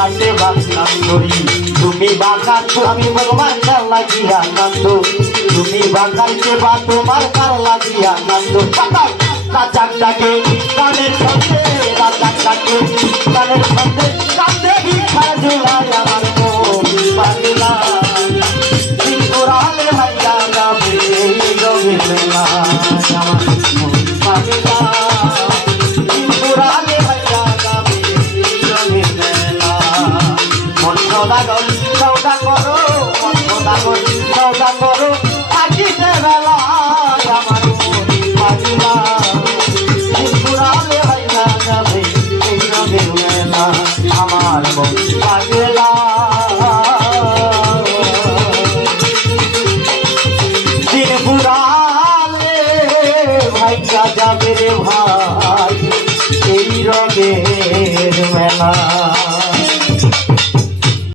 গাইতে বাসলাম করি তুমি বাগান আমি ভগবান কার লাগিয়া কান্দ তুমি বাগাইতে বা তোমার কার লাগিয়া কান্দ রাজাটাকে গানের সঙ্গে রাজাটাকে গানের সঙ্গে কান্দে ভিক্ষা জোড়ায় আমার মন পাগলা পুরালে ভাইয়া যাবে রঙে মেলা আমার মন পাগলা পুরালে ভাইয়া যাবে রঙে মেলা মন সদাগর সৌদা করো মন সদাগর সৌদা করো থাকিতে বেলা আমার মন পাগলা পুরালে ভাইয়া যাবে রঙে মেলা আমার মন পাগলা ভাইয়া যাবে রে ভাই এই রঙের মেলা।